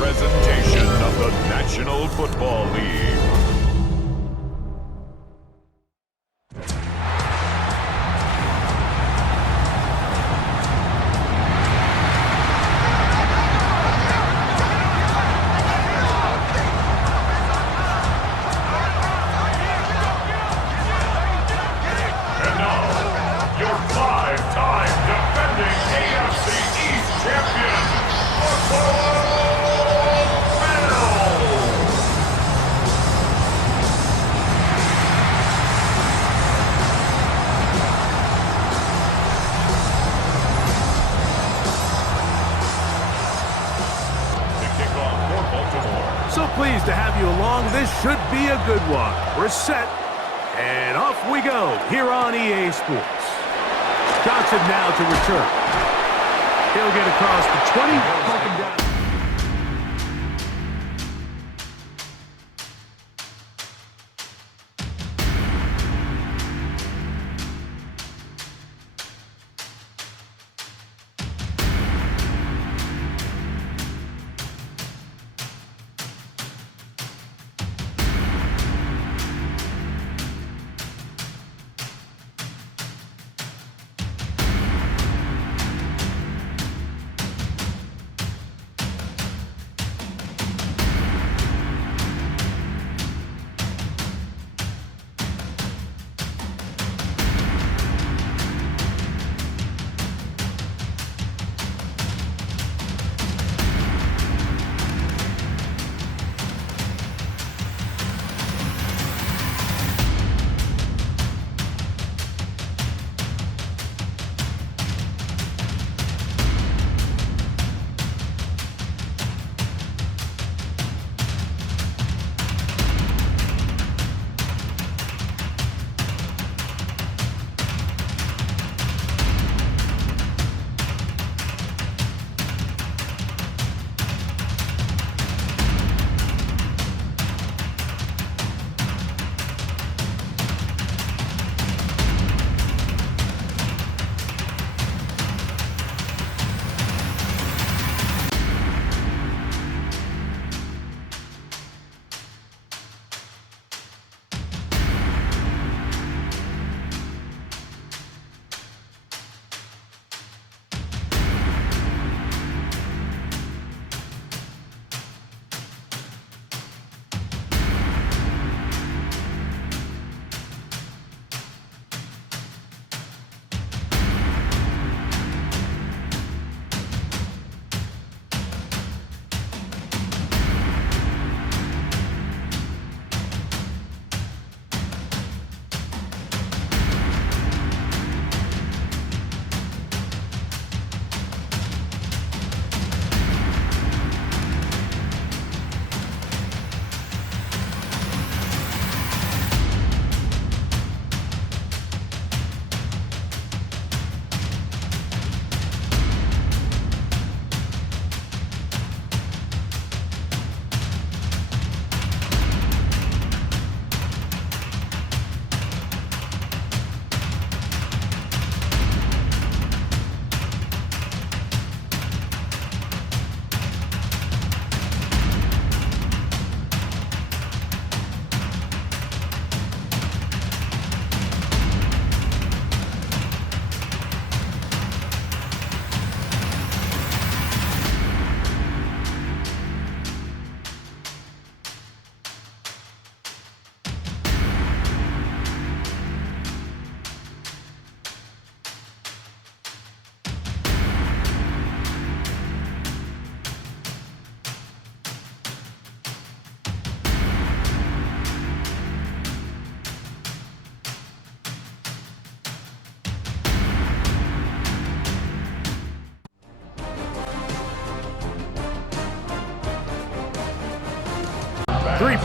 presentation of the National Football League. And now, your five-time defending AFC East champion, Buffalo Bills! To kick off for Baltimore. So pleased to have you along. This should be a good one. We're set, and off we go here on EA Sports. Johnson now to return. He'll get across the 20, poking down.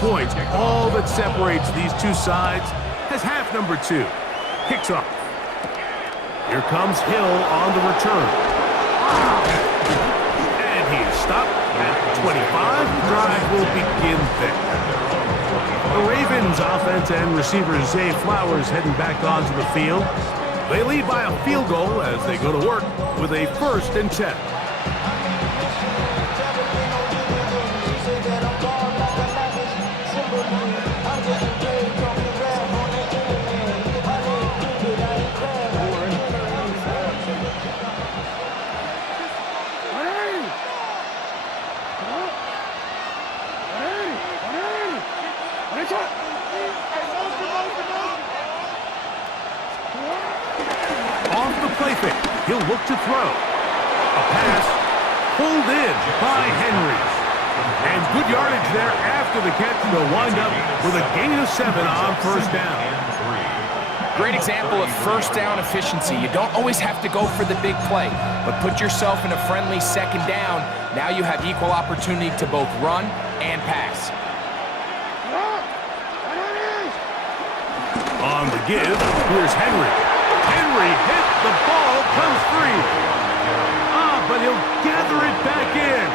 points, all that separates these two sides, as half number 2 kicks off. Here comes Hill on the return. And he is stopped at 25. The drive will begin there. The Ravens offense and receiver Zay Flowers heading back onto the field. They lead by a field goal as they go to work with a 1st and 10. Play fake. He'll look to throw. A pass pulled in by Henry. And good yardage there after the catch. They'll wind up with a gain of 7 on first down. Great example of first down efficiency. You don't always have to go for the big play, but put yourself in a friendly second down. Now you have equal opportunity to both run and pass. On the give, here's Henry. Henry hit, the ball comes free. But he'll gather it back in.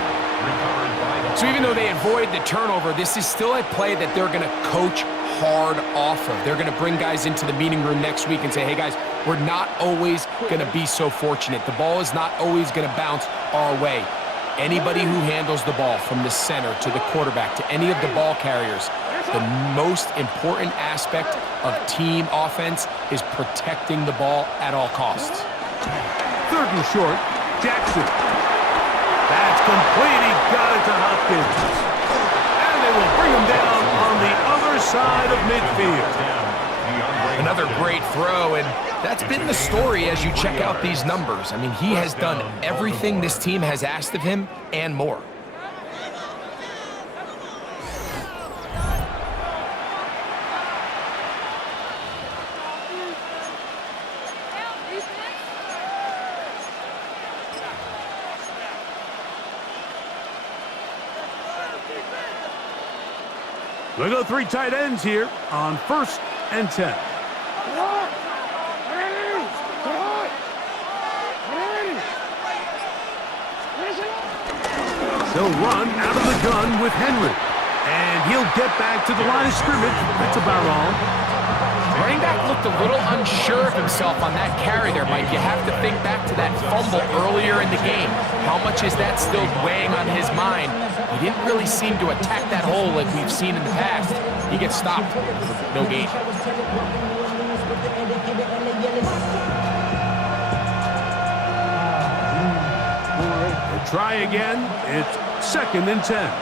So even though they avoid the turnover, this is still a play that they're going to coach hard off of. They're going to bring guys into the meeting room next week and say, hey guys, we're not always going to be so fortunate. The ball is not always going to bounce our way. Anybody who handles the ball from the center to the quarterback to any of the ball carriers, the most important aspect of team offense is protecting the ball at all costs. 3rd and short, Jackson. That's complete. He got it to Hopkins. And they will bring him down on the other side of midfield. Another great throw, and that's been the story as you check out these numbers. I mean, he has done everything this team has asked of him and more. We'll go 3 tight ends here on 1st and 10. They'll run out of the gun with Henry. And he'll get back to the line of scrimmage. That's about all. Running back looked a little unsure of himself on that carry there, Mike. You have to think back to that fumble earlier in the game. How much is that still weighing on his mind? He didn't really seem to attack that hole like we've seen in the past. He gets stopped for no gain. We'll try again. It's 2nd and 10.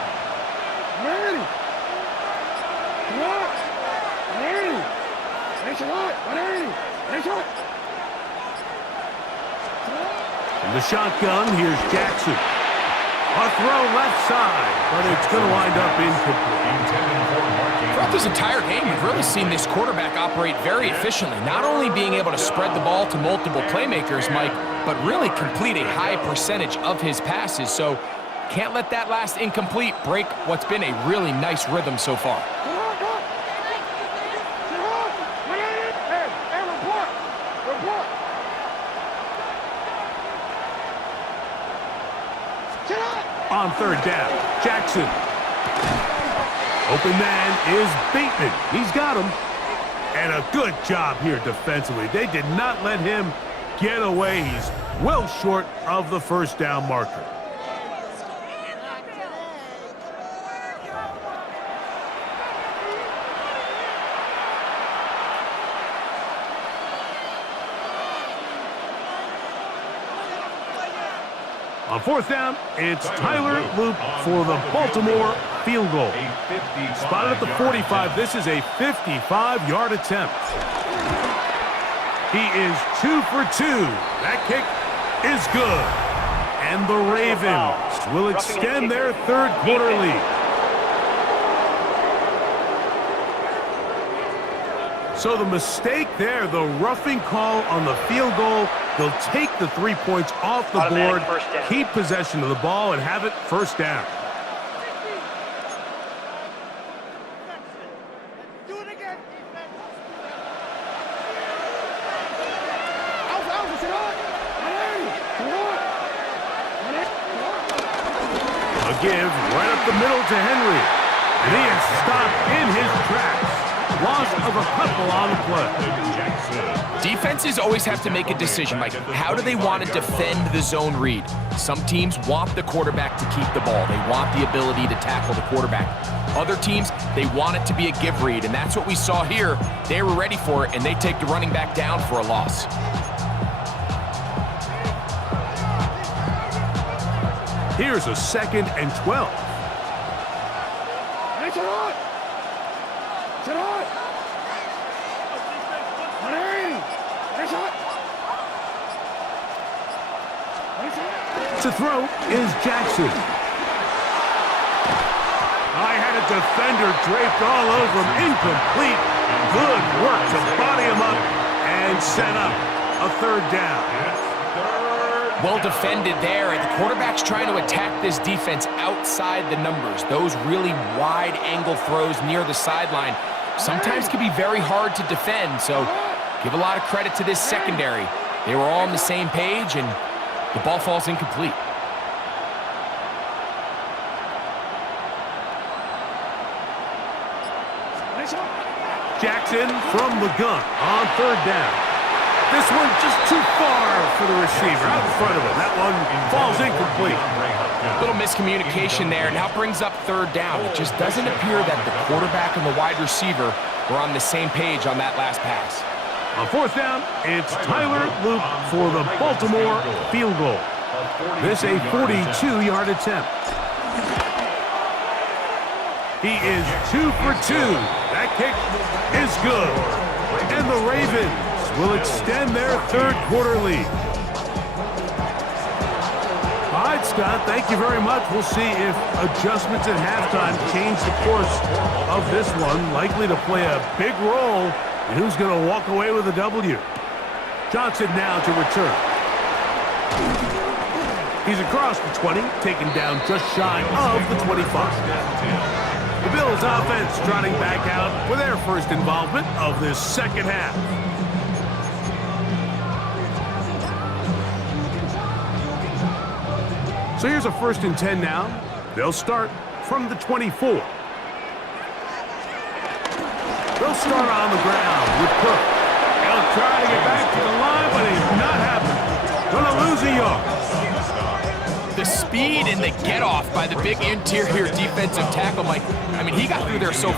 In the shotgun, here's Jackson. A throw left side, but it's going to wind up incomplete. Throughout this entire game, we've really seen this quarterback operate very efficiently, not only being able to spread the ball to multiple playmakers, Mike, but really complete a high percentage of his passes. So can't let that last incomplete break what's been a really nice rhythm so far. On 3rd down, Jackson. Open man is Bateman. He's got him. And a good job here defensively. They did not let him get away. He's well short of the 1st down marker. On 4th down, it's Tyler Loop for the Baltimore field goal. Spotted at the 45. This is a 55-yard attempt. He is 2 for 2. That kick is good. And the Ravens will extend their 3rd quarter lead. So the mistake there, the roughing call on the field goal, they'll take the 3 points off the board, keep possession of the ball, and have it 1st down. A give right up the middle to Henry. And he is stopped in his tracks. Loss of a couple on the play. Defenses always have to make a decision, like how do they want to defend the zone read? Some teams want the quarterback to keep the ball. They want the ability to tackle the quarterback. Other teams, they want it to be a give read, and that's what we saw here. They were ready for it, and they take the running back down for a loss. Here's a 2nd and 12. To throw is Jackson. I had a defender draped all over him. Incomplete. Good work to body him up and set up a third down. Well defended there, and the quarterback's trying to attack this defense outside the numbers. Those really wide-angle throws near the sideline sometimes can be very hard to defend, so give a lot of credit to this secondary. They were all on the same page, and the ball falls incomplete. Jackson from the gun on third down. This one just too far for the receiver out in front of him. That one falls incomplete. A little miscommunication there. Now brings up third down. It just doesn't appear that the quarterback and the wide receiver were on the same page on that last pass. On fourth down, it's Tyler Luke for the Baltimore field goal. This a 42-yard attempt. He is 2 for 2. That kick is good. And the Ravens will extend their third quarter lead. All right, Scott, thank you very much. We'll see if adjustments at halftime change the course of this one. Likely to play a big role in who's going to walk away with a W. Johnson now to return. He's across the 20, taken down just shy of the 25. The Bills offense trotting back out for their first involvement of this second half. So here's a 1st and 10 now. They'll start from the 24. They'll start on the ground with Cook. They'll try to get back to the line, but it's not happening. Gonna lose a yard. The speed and the get-off by the big interior defensive tackle, Mike. I mean, he got through there so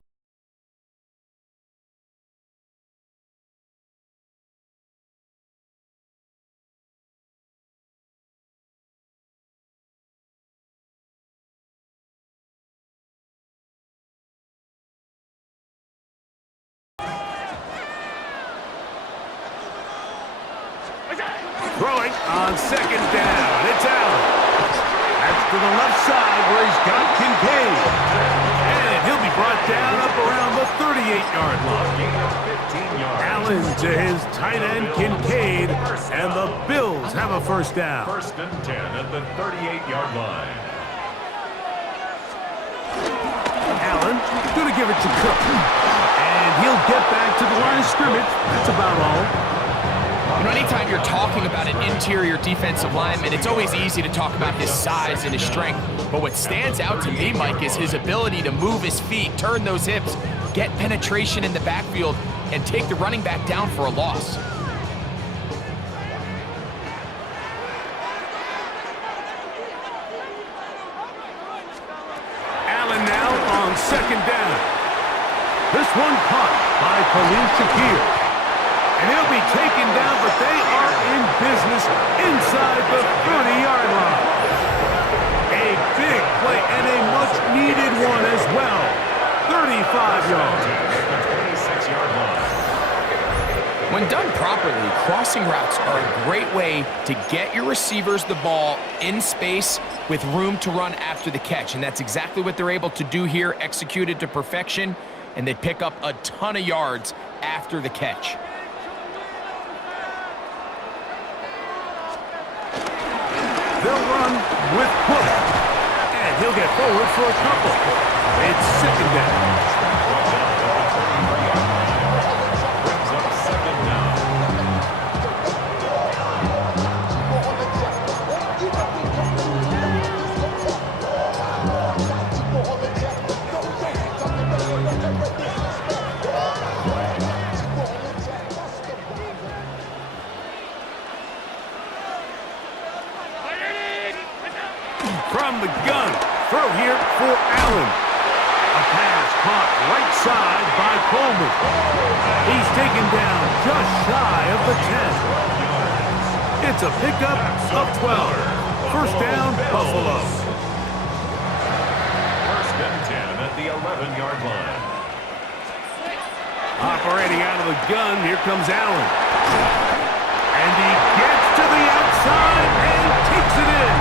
Throwing on second down. It's Allen. That's to the left side where he's got Kincaid. And he'll be brought down up around the 38-yard line. Allen to his tight end Kincaid. And the Bills have a first down. 1st and 10 at the 38-yard line. Allen going to give it to Cook. And he'll get back to the line of scrimmage. That's about all. You know, anytime you're talking about an interior defensive lineman, it's always easy to talk about his size and his strength. But what stands out to me, Mike, is his ability to move his feet, turn those hips, get penetration in the backfield, and take the running back down for a loss. Allen now on second down. This one caught by Khalil Shakir. And he'll be taken down, but they are in business inside the 30-yard line. A big play and a much-needed one as well. 35 yards. 26-yard line. When done properly, crossing routes are a great way to get your receivers the ball in space with room to run after the catch. And that's exactly what they're able to do here, executed to perfection, and they pick up a ton of yards after the catch. They'll run with Cook. And he'll get forward for a couple. It's second down. Brings up 2nd down. From the gun, throw here for Allen. A pass caught right side by Coleman. He's taken down just shy of the 10. It's a pickup of 12. First down, Buffalo. 1st and 10 at the 11-yard line. Operating out of the gun, here comes Allen. And he gets to the outside and takes it in.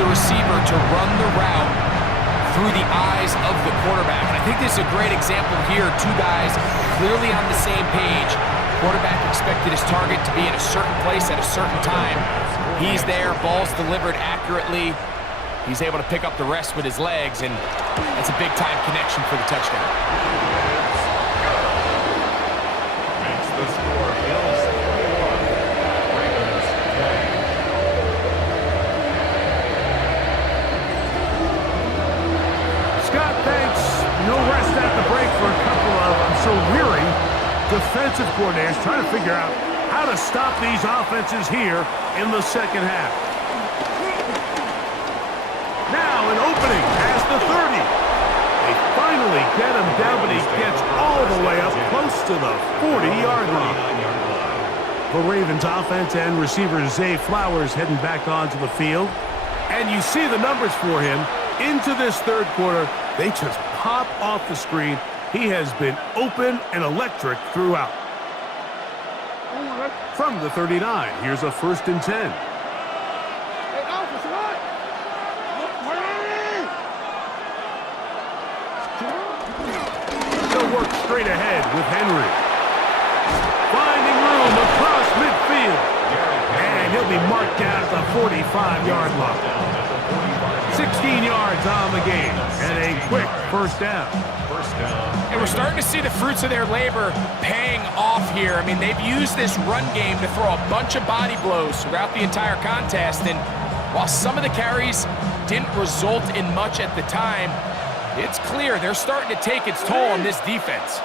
the receiver to run the route through the eyes of the quarterback. And I think this is a great example here. Two guys clearly on the same page. Quarterback expected his target to be in a certain place at a certain time. He's there, ball's delivered accurately. He's able to pick up the rest with his legs, and that's a big-time connection for the touchdown. Makes the score Bills 4, Ravens 10. Scott, thanks. No rest at the break for a couple of, I'm sure, weary defensive coordinators trying to figure out how to stop these offenses here in the second half. Now an opening past the 30. They finally get him down, but he gets all the way up close to the 40-yard line. The Ravens offense and receiver Zay Flowers heading back onto the field. And you see the numbers for him into this third quarter. They just pop off the screen. He has been open and electric throughout. From the 39, here's a 1st and 10. They'll work straight ahead with Henry. Finding room across midfield. And he'll be marked down at the 45-yard line. 16 yards on the game. And a quick first down. And we're starting to see the fruits of their labor paying off here. I mean, they've used this run game to throw a bunch of body blows throughout the entire contest. And while some of the carries didn't result in much at the time, it's clear they're starting to take its toll on this defense.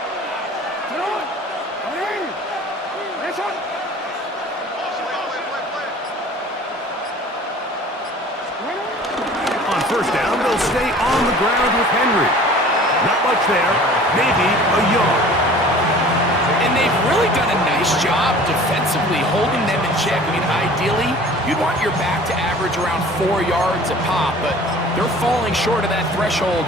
On first down, they'll stay on the ground with Henry. Not much there, maybe a yard. And they've really done a nice job defensively holding them in check. I mean, ideally, you'd want your back to average around 4 yards a pop, but they're falling short of that threshold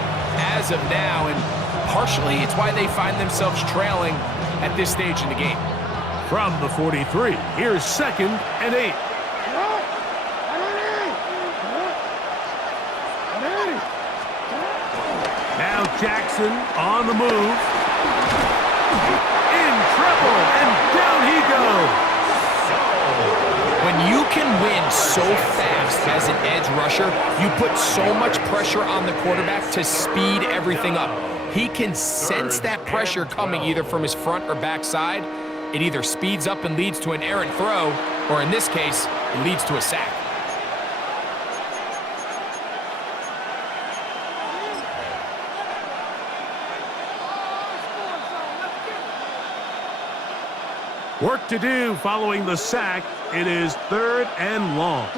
as of now, and partially it's why they find themselves trailing at this stage in the game. From the 43, here's 2nd and 8. Now Jackson on the move. In trouble, and down he goes. When you can win so fast as an edge rusher, you put so much pressure on the quarterback to speed everything up. He can sense that pressure coming either from his front or back side. It either speeds up and leads to an errant throw, or in this case, it leads to a sack. Work to do following the sack. It is 3rd and long.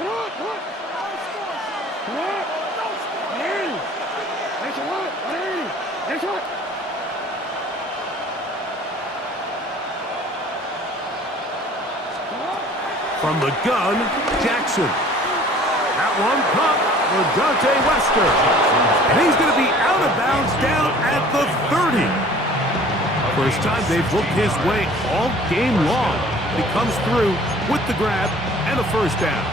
From the gun, Jackson. That one caught for Dante Wester. And he's going to be out of bounds down at the 30. First time they've looked his way all game long. He comes through with the grab and a first down.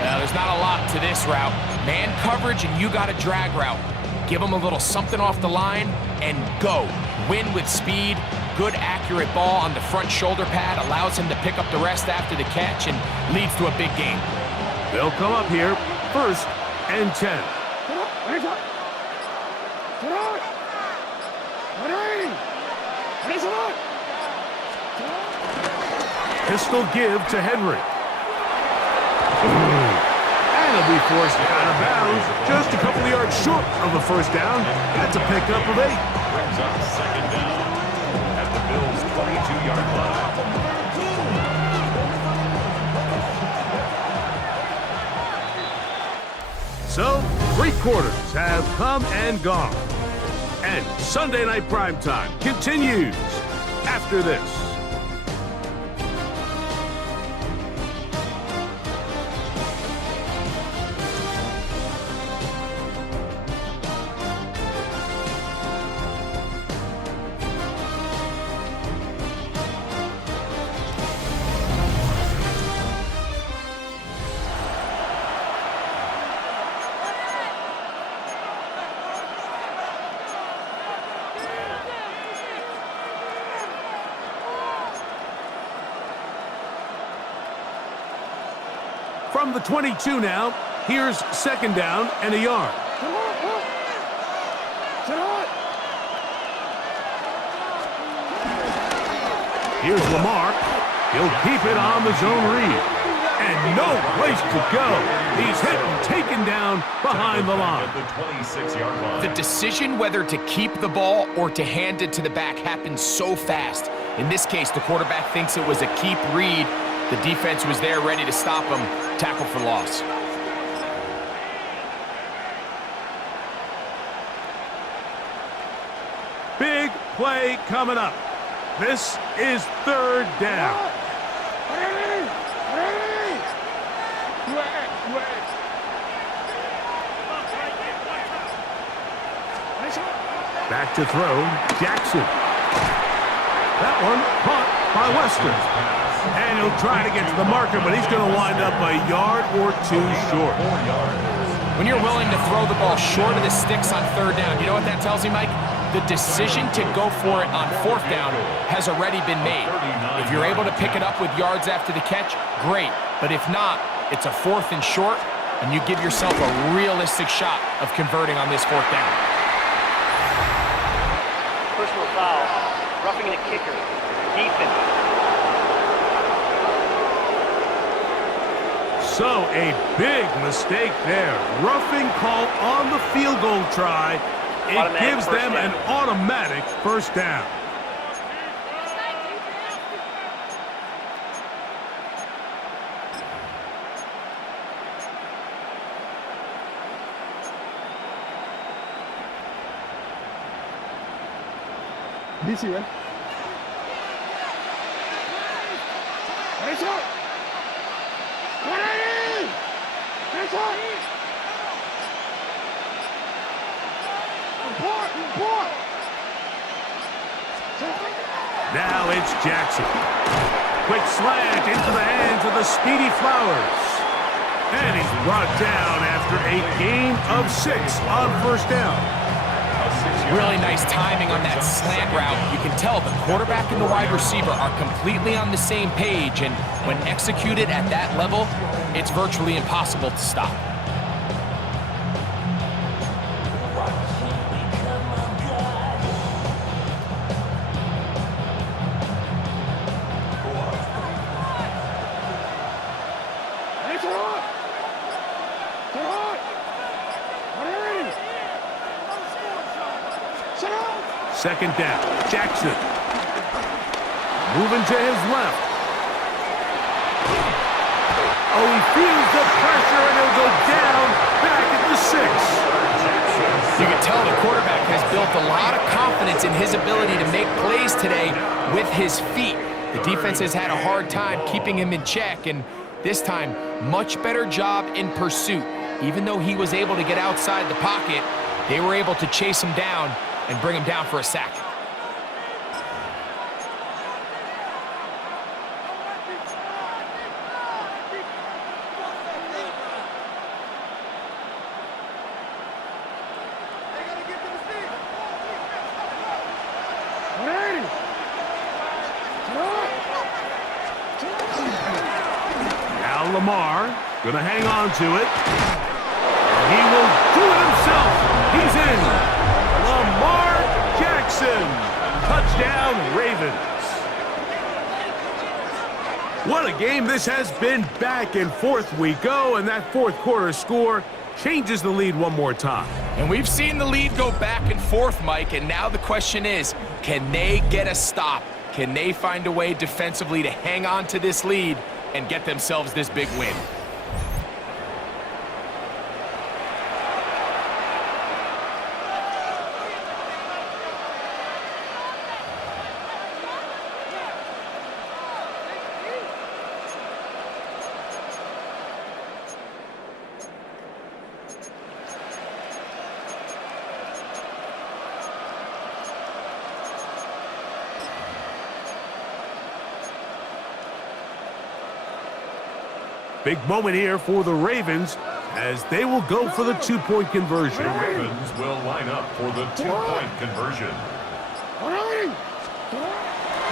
Well, there's not a lot to this route. Man coverage and you got a drag route. Give him a little something off the line and go. Win with speed. Good accurate ball on the front shoulder pad allows him to pick up the rest after the catch and leads to a big gain. They'll come up here 1st and 10. Pistol give to Henry. And he'll be forced out of bounds. Just a couple of yards short of a first down. That's a pickup of 8. Brings up 2nd down at the Bills' 22-yard line. So, 3 quarters have come and gone. And Sunday Night Primetime continues after this. From the 22 now, here's second down and a yard. Here's Lamar. He'll keep it on the zone read. And no place to go. He's hit and taken down behind the line. At the 26-yard line. The decision whether to keep the ball or to hand it to the back happens so fast. In this case, the quarterback thinks it was a keep read. The defense was there ready to stop him. Tackle for loss. Big play coming up. This is third down. Back to throw, Jackson. That one caught by Western. And he'll try to get to the marker, but he's going to wind up a yard or two short. When you're willing to throw the ball short of the sticks on third down, you know what that tells me, Mike? The decision to go for it on fourth down has already been made. If you're able to pick it up with yards after the catch, great. But if not, it's a fourth and short, and you give yourself a realistic shot of converting on this fourth down. Personal foul, roughing the kicker, defense. So a big mistake there. Roughing call on the field goal try. It gives them an automatic first down. DC, right? Now it's Jackson. Quick slant into the hands of the speedy Flowers. And he's brought down after a gain of 6 on first down. Really nice timing on that slant route. You can tell the quarterback and the wide receiver are completely on the same page, and when executed at that level, it's virtually impossible to stop. Second down, Jackson. Moving to his left. Oh, he feels the pressure, and he'll go down back at the 6. You can tell the quarterback has built a lot of confidence in his ability to make plays today with his feet. The defense has had a hard time keeping him in check, and this time, much better job in pursuit. Even though he was able to get outside the pocket, they were able to chase him down and bring him down for a sack. Now Lamar gonna hang on to it. And he will do it himself. He's in. Lamar Jackson. Touchdown, Ravens. What a game this has been. Back and forth we go, and that fourth quarter score changes the lead one more time. And we've seen the lead go back and forth, Mike, and now the question is, can they get a stop? Can they find a way defensively to hang on to this lead and get themselves this big win? Big moment here for the Ravens as they will go for the two-point conversion. The Ravens will line up for the two-point conversion.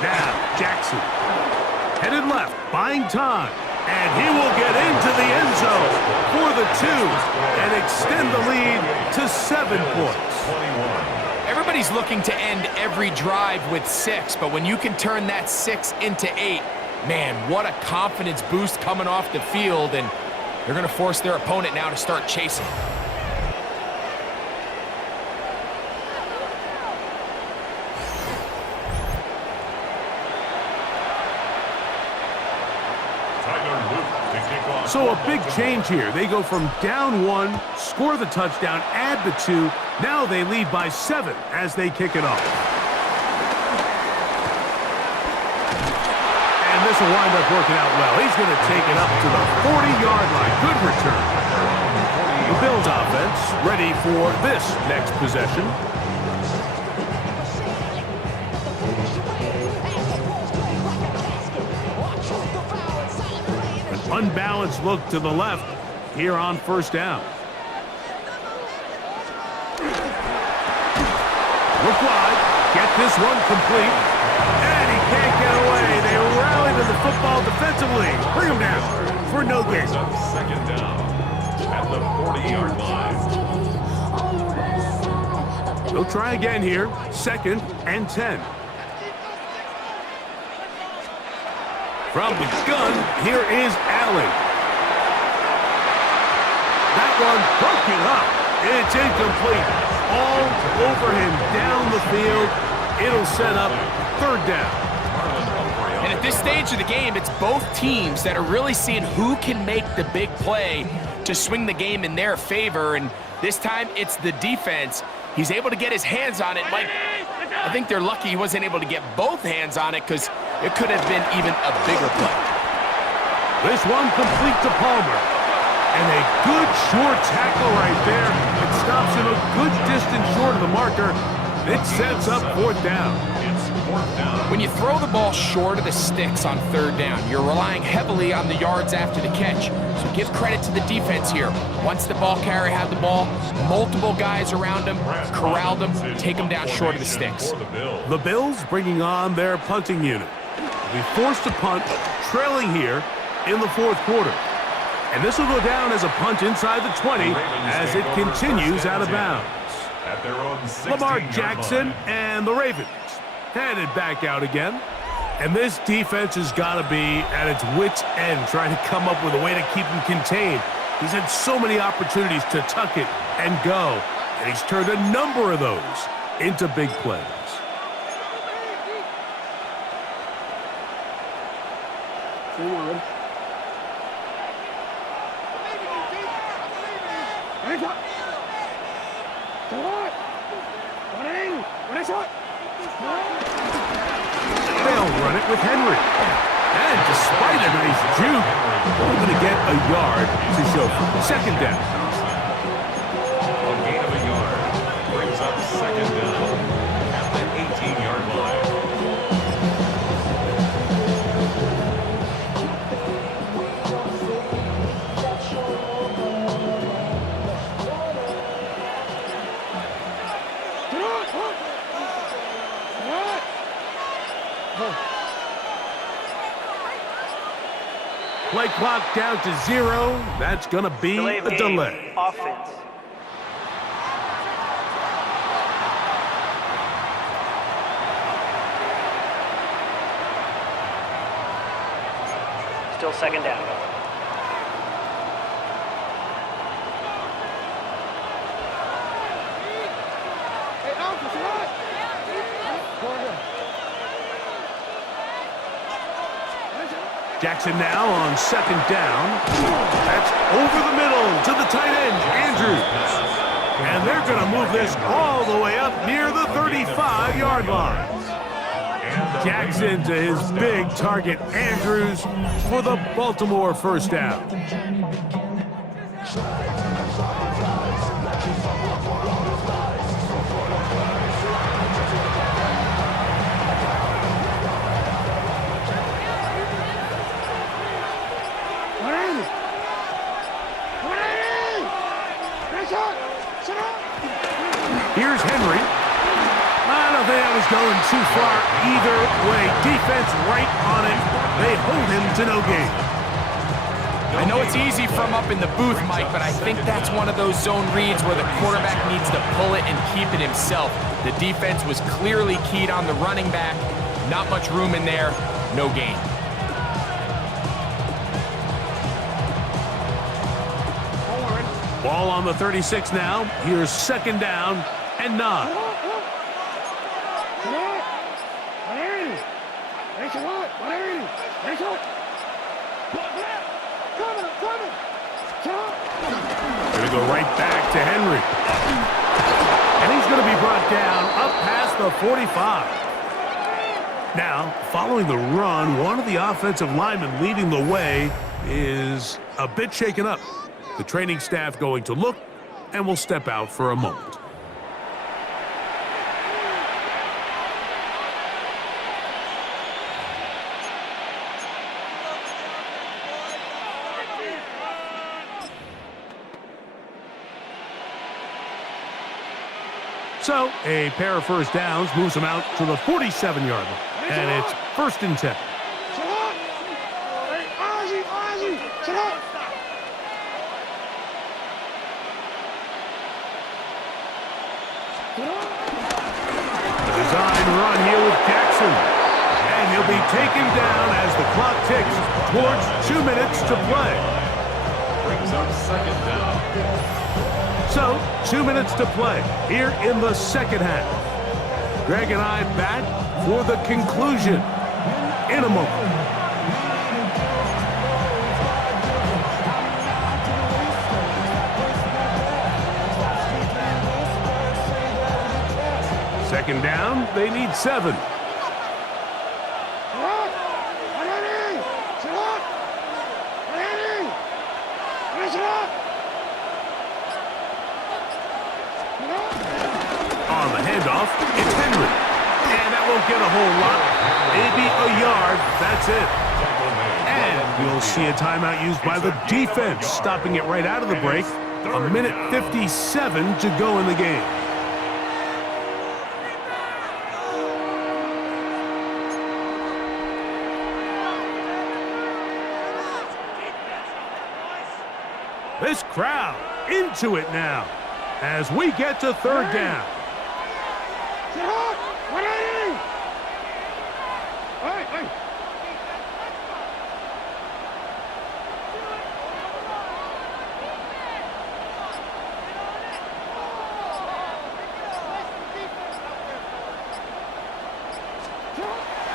Now, Jackson. Headed left, buying time. And he will get into the end zone for the 2 and extend the lead to 7 points. Everybody's looking to end every drive with 6, but when you can turn that 6 into 8, man, what a confidence boost coming off the field, and they're going to force their opponent now to start chasing. So a big change here. They go from down 1, score the touchdown, add the 2. Now they lead by 7 as they kick it off. And this will wind up working out well. He's going to take it up to the 40-yard line. Good return. The Bills offense ready for this next possession. Unbalanced look to the left here on first down. Look wide. Get this one complete. And he can't get away. They rally to the football defensively. Bring him down for no gain. Second down at the 40-yard line. They'll try again here. 2nd and 10. From the gun, here is Allen. That one broken up. It's incomplete. All over him down the field. It'll set up 3rd down. And at this stage of the game, it's both teams that are really seeing who can make the big play to swing the game in their favor. And this time, it's the defense. He's able to get his hands on it. Mike, I think they're lucky he wasn't able to get both hands on it because it could have been even a bigger play. This one complete to Palmer. And a good short tackle right there. It stops him a good distance short of the marker. It sets up 4th down. When you throw the ball short of the sticks on 3rd down, you're relying heavily on the yards after the catch. So give credit to the defense here. Once the ball carrier had the ball, multiple guys around him, corralled him, take him down short of the sticks. The Bills bringing on their punting unit. We forced to punt, trailing here in the 4th quarter. And this will go down as a punt inside the 20 as it continues out of bounds. Lamar Jackson and the Ravens headed back out again. And this defense has got to be at its wit's end trying to come up with a way to keep him contained. He's had so many opportunities to tuck it and go, and he's turned a number of those into big plays. They'll run it with Henry. And despite a nice juke, we're going to get a yard to show for 2nd down. A gain of a yard brings up 2nd down at the 18-yard line. Play clock down to 0. That's going to be a delay. Offense. Still 2nd down. Jackson now on 2nd down. That's over the middle to the tight end, Andrews. And they're going to move this all the way up near the 35-yard line. Jackson to his big target, Andrews, for the Baltimore 1st down. Here's Henry. I don't think that was going too far either way. Defense right on it. They hold him to no gain. I know it's easy from up in the booth, Mike, but I think that's one of those zone reads where the quarterback needs to pull it and keep it himself. The defense was clearly keyed on the running back. Not much room in there. No gain. Ball on the 36 now. Here's second down and 9. Going to go right back to Henry. And he's going to be brought down up past the 45. Now, following the run, one of the offensive linemen leading the way is a bit shaken up. The training staff going to look and will step out for a moment. So, a pair of first downs moves them out to the 47-yard line. And it's 1st and 10. A design run here with Jackson. And he'll be taken down as the clock ticks towards 2 minutes to play. Brings up second down. So, 2 minutes to play here in the second half. Greg and I back for the conclusion in a moment. Second down, they need 7. On the handoff, it's Henry. And that won't get a whole lot. Maybe a yard, that's it. And we'll see a timeout used by the defense, stopping it right out of the break. 1:57 to go in the game. This crowd into it now as we get to third down.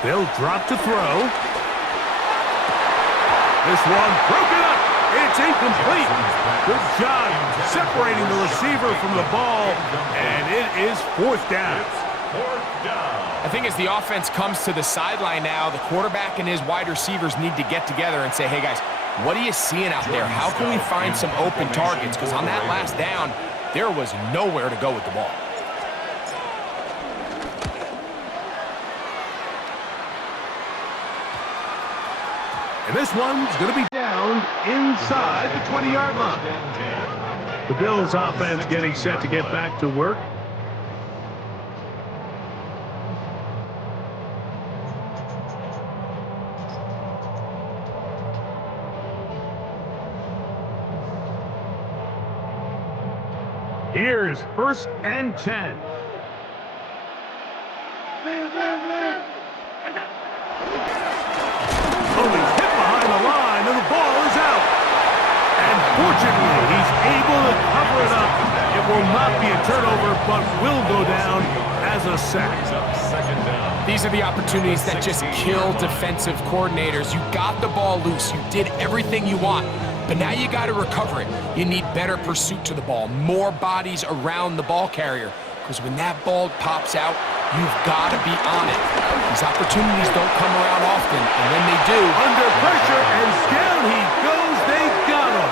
They'll drop to throw. This one broken up. It's incomplete. Good job separating the receiver from the ball, and it is 4th down. I think as the offense comes to the sideline now, the quarterback and his wide receivers need to get together and say, hey, guys, what are you seeing out there? How can we find some open targets? Because on that last down, there was nowhere to go with the ball. And this one's going to be down inside the 20-yard line. The Bills offense getting set to get back to work. Here's 1st and 10. Fortunately, he's able to cover it up. It will not be a turnover, but will go down as a sack. These are the opportunities that just kill defensive coordinators. You got the ball loose. You did everything you want, but now you got to recover it. You need better pursuit to the ball, more bodies around the ball carrier, because when that ball pops out, you've got to be on it. These opportunities don't come around often, and when they do, under pressure, and down he goes. They got him.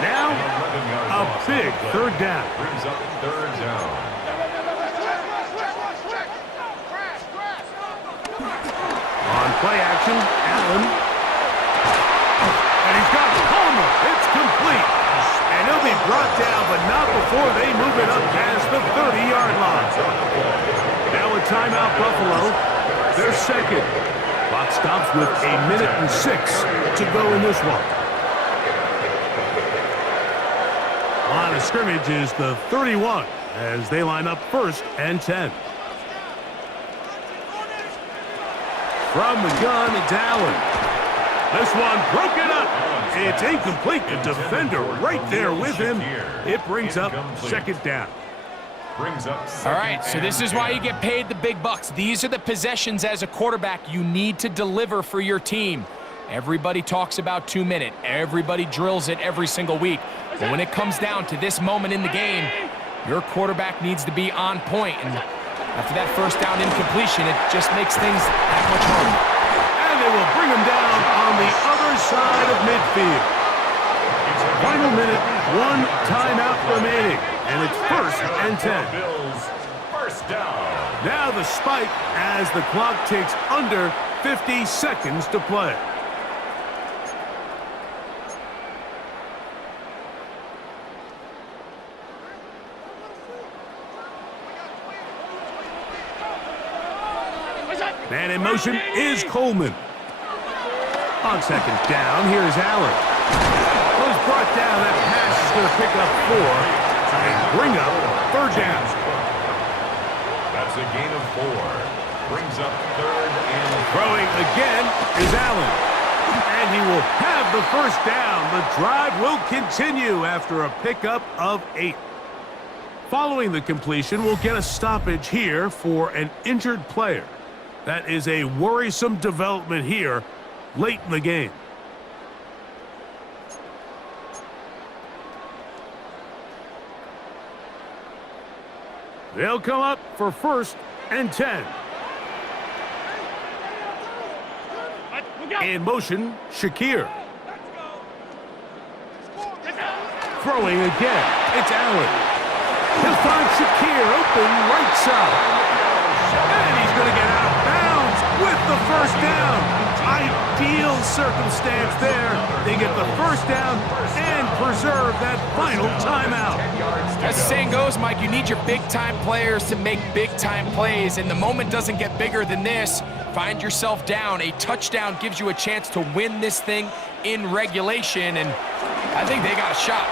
Now, a big 3rd down. Brings up 3rd down. On play action, Allen. And he's got Palmer. It's complete. And he'll be brought down, but not before they move it up past the 30-yard line. Now a timeout, Buffalo. Their second. Clock stops with 1:06 to go in this one. line of scrimmage is the 31 as they line up 1st and 10. From the gun, it's Allen. This one broken up. It's incomplete. The defender right there with him. It brings up 2nd down. All right, so this is why you get paid the big bucks. These are the possessions as a quarterback you need to deliver for your team. Everybody talks about 2-minute. Everybody drills it every single week. But when it comes down to this moment in the game, your quarterback needs to be on point. And after that 1st down incompletion, it just makes things that much harder. And they will bring him down on the other side of midfield. Final minute, 1 timeout remaining. And it's 1st and 10. First down. Now the spike as the clock takes under 50 seconds to play. Man in motion is Coleman. On 2nd down, here's Allen. Was brought down. That pass is going to pick up 4 and bring up 3rd down. That's a gain of 4. Brings up 3rd and throwing again is Allen. And he will have the 1st down. The drive will continue after a pickup of 8. Following the completion, we'll get a stoppage here for an injured player. That is a worrisome development here late in the game. They'll come up for 1st and 10. In motion, Shakir. Throwing again, it's Allen. He'll find Shakir open right side. And he's going to get out of bounds with the 1st down. Ideal circumstance there. They get the 1st down and preserve that final timeout. As the saying goes, Mike, you need your big-time players to make big-time plays, and the moment doesn't get bigger than this. Find yourself down. A touchdown gives you a chance to win this thing in regulation, and I think they got a shot.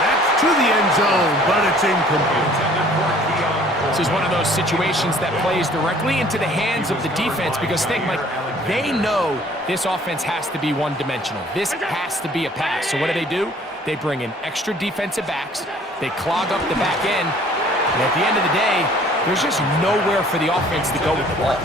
That's to the end zone, but it's incomplete. This is one of those situations that plays directly into the hands of the defense because think, Mike, they know this offense has to be one-dimensional. This has to be a pass. So what do? They bring in extra defensive backs. They clog up the back end. And at the end of the day, there's just nowhere for the offense to go with the ball.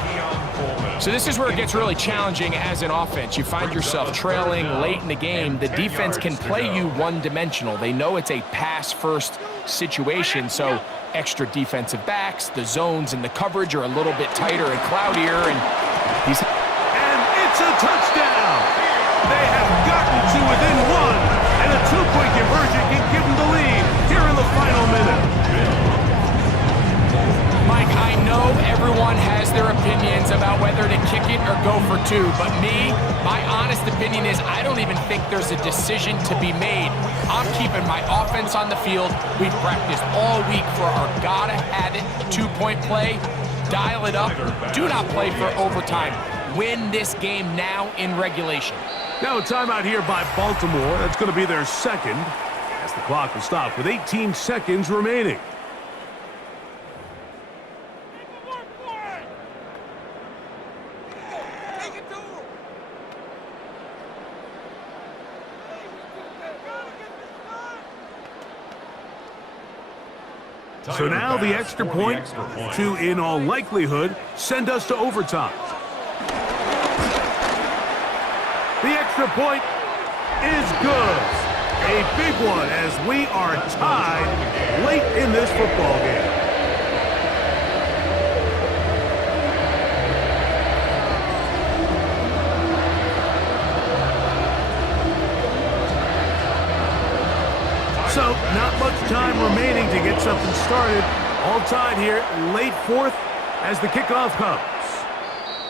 So this is where it gets really challenging as an offense. You find yourself trailing late in the game. The defense can play you one-dimensional. They know it's a pass-first situation, so extra defensive backs, the zones and the coverage are a little bit tighter and cloudier, and it's a touchdown. They have gotten to within 1, and a 2-point conversion can give them the lead here in the final minute. Mike, I know everyone has their opinions about whether to kick it or go for 2, but my honest opinion is I don't even think there's a decision to be made. I'm keeping my offense on the field. We've practiced all week for our gotta-have-it 2-point play. Dial it up. Do not play for overtime. Win this game now in regulation. Now a timeout here by Baltimore. That's going to be their 2nd as the clock will stop with 18 seconds remaining. So now the extra point to, in all likelihood, send us to overtime. The extra point is good. A big one as we are tied late in this football game. So, not much time remaining to get something started. All tied here, late 4th as the kickoff comes.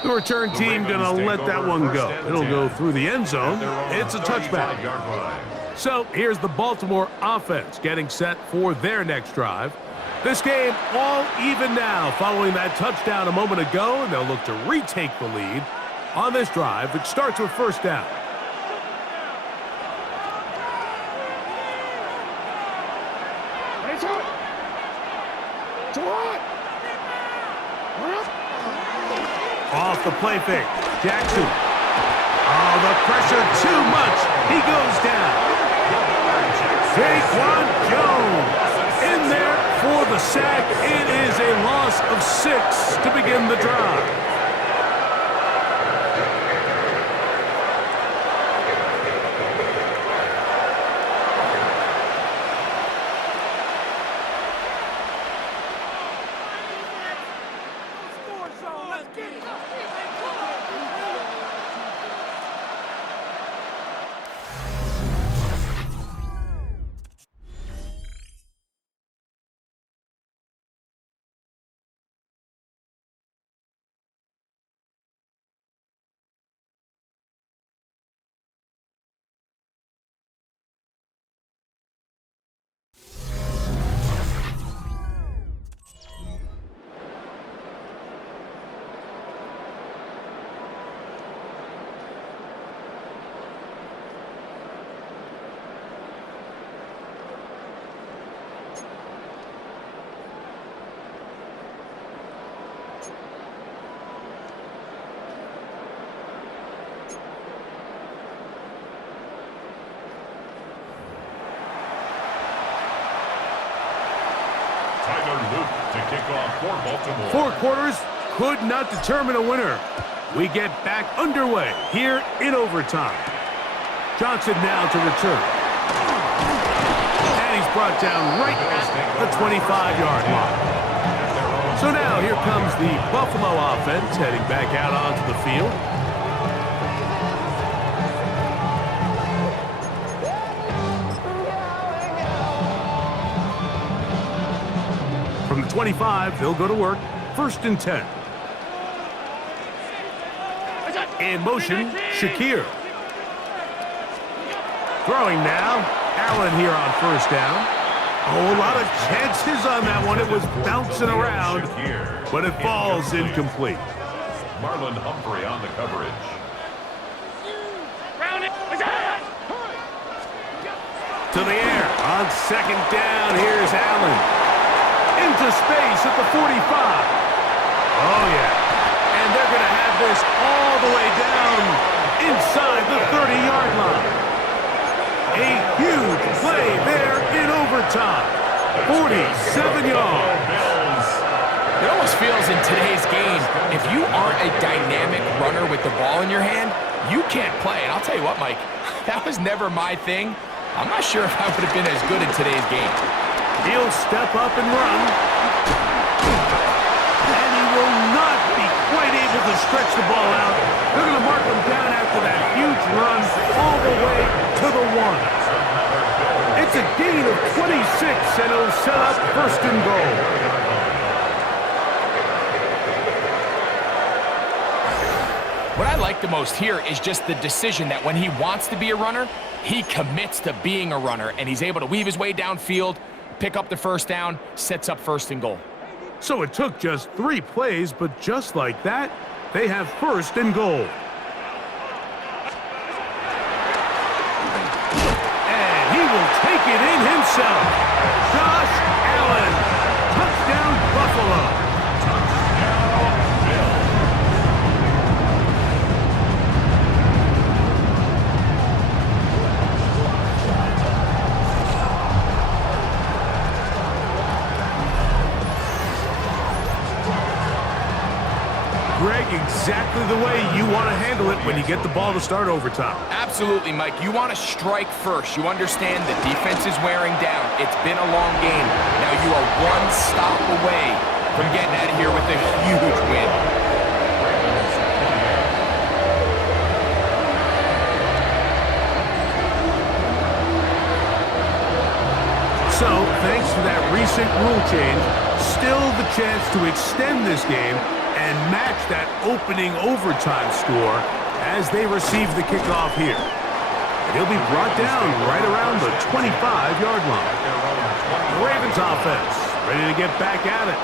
The return team going to let that one go. It'll go through the end zone. It's a touchback. So, here's the Baltimore offense getting set for their next drive. This game all even now following that touchdown a moment ago, and they'll look to retake the lead on this drive, which starts with 1st down. Off the play fake. Jackson. Oh, the pressure too much. He goes down. Saquon Jones in there for the sack. It is a loss of 6 to begin the drive. To kick off for Baltimore. 4 quarters could not determine a winner. We get back underway here in overtime. Johnson now to return. And he's brought down right at the 25-yard line. So now here comes the Buffalo offense heading back out onto the field. From the 25, they'll go to work. 1st and 10. In motion, Shakir. Throwing now. Allen here on 1st down. Oh, a lot of chances on that one. It was bouncing around, but it falls incomplete. Marlon Humphrey on the coverage. To the air. On 2nd down, here's Allen. Into space at the 45. Oh, yeah. And they're going to have this all the way down inside the 30-yard line. A huge play there in overtime. 47 yards. It almost feels in today's game, if you aren't a dynamic runner with the ball in your hand, you can't play. And I'll tell you what, Mike, that was never my thing. I'm not sure if I would have been as good in today's game. He'll step up and run. And he will not be quite able to stretch the ball out. They're going to mark him down after that huge run all the way to the 1. It's a gain of 26, and it'll set up 1st and goal. What I like the most here is just the decision that when he wants to be a runner, he commits to being a runner, and he's able to weave his way downfield, pick up the 1st down, sets up 1st and goal. So it took just 3 plays, but just like that, they have 1st and goal. And he will take it in himself. Josh Allen. Touchdown, Buffalo. Greg, exactly the way you want to handle it when you get the ball to start overtime. Absolutely, Mike. You want to strike first. You understand the defense is wearing down. It's been a long game. Now you are 1 stop away from getting out of here with a huge win. So, thanks to that recent rule change, still the chance to extend this game and match that opening overtime score as they receive the kickoff here. And he'll be brought down right around the 25-yard line. The Ravens offense ready to get back at it.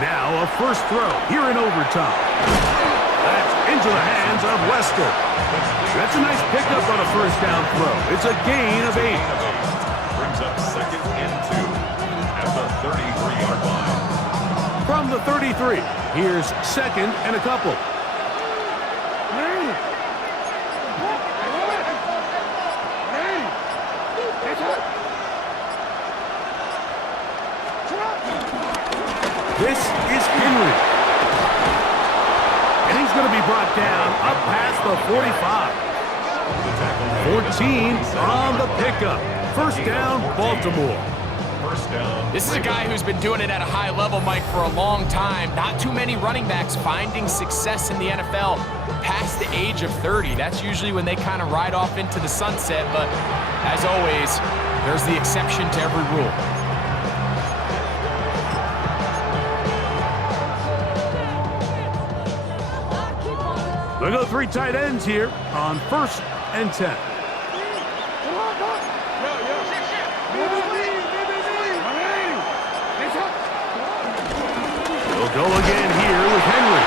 Now a first throw here in overtime. That's into the hands of Wester. That's a nice pickup on a first down throw. It's a gain of 8. Brings up 2nd and 2 at the 33-yard line. From the 33, here's 2nd and a couple. This is Henry. And he's going to be brought down up past the 45. 14 on the pickup. First down, Baltimore. First down. This is a guy who's been doing it at a high level, Mike, for a long time. Not too many running backs finding success in the NFL past the age of 30. That's usually when they kind of ride off into the sunset, but as always, there's the exception to every rule. They go 3 tight ends here on 1st and 10. They'll go again here with Henry.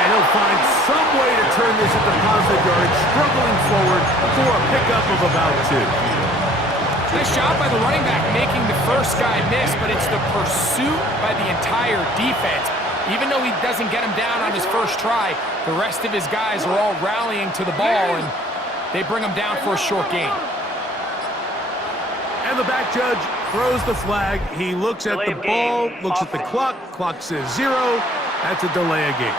And he'll find some way to turn this into positive yards, struggling forward for a pickup of about 2. Nice job by the running back making the first guy miss, but it's the pursuit by the entire defense. Even though he doesn't get him down on his first try, the rest of his guys are all rallying to the ball, and they bring him down for a short gain. And the back judge throws the flag. He looks at the ball, looks at the clock. Clock says 0. That's a delay of game.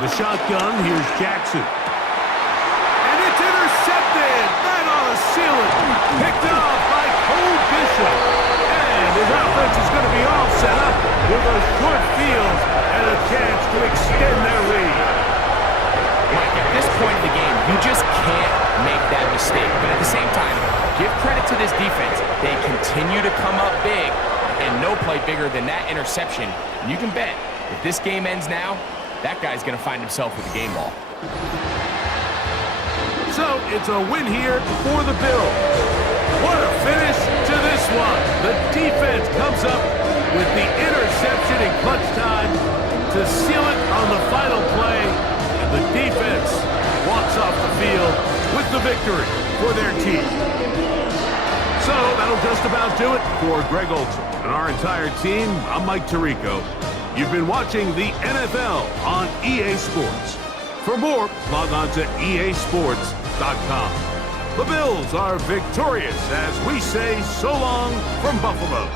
The shotgun, here's Jackson. And it's intercepted. That ought to seal it. Picked off by Cole Bishop. And his offense is going to be all set up with a short field and a chance to extend their lead. Mike, at this point in the game, you just can't make that mistake. But at the same time, give credit to this defense. They continue to come up big, and no play bigger than that interception. And you can bet, if this game ends now, that guy's going to find himself with a game ball. So it's a win here for the Bills. What a finish to this one. The defense comes up with the interception in clutch time to seal it on the final play. And the defense walks off the field with the victory for their team. So that'll just about do it for Greg Olson and our entire team. I'm Mike Tirico. You've been watching the NFL on EA Sports. For more, log on to easports.com. The Bills are victorious as we say so long from Buffalo.